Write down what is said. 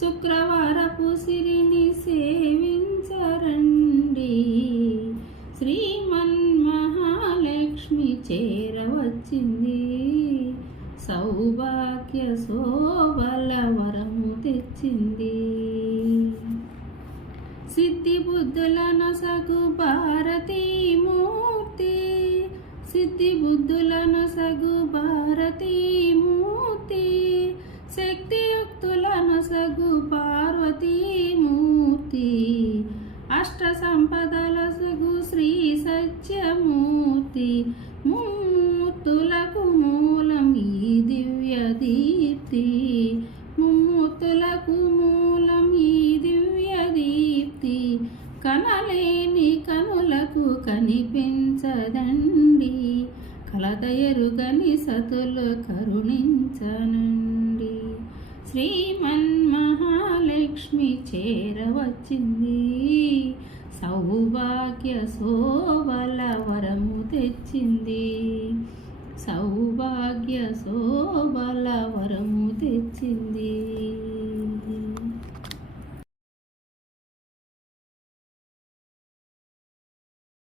శుక్రవారపు సిరిని సేవించరండి. శ్రీమన్ మహాలక్ష్మి చేరవచ్చింది. సౌభాగ్య శోభల వరము తెచ్చింది. సిద్ధి బుద్ధుల నొసగు భారతీ మూర్తి సిద్ధి బుద్ధుల నొసగు భారతీ మూర్తి అష్ట సంపదల సుగు శ్రీ సత్యమూర్తి. ముమ్మూర్తులకు మూలం ఈ దివ్య దీప్తి. ముమ్మూర్తులకు మూలం ఈ దివ్య దీప్తి. కనలేని కనులకు కనిపించదండి. కలదయరుగని సతులు కరుణించనండి. లక్ష్మి చేరవచ్చింది. సౌభాగ్య శోభల వరము తెచ్చింది. సౌభాగ్య శోభల వరము తెచ్చింది.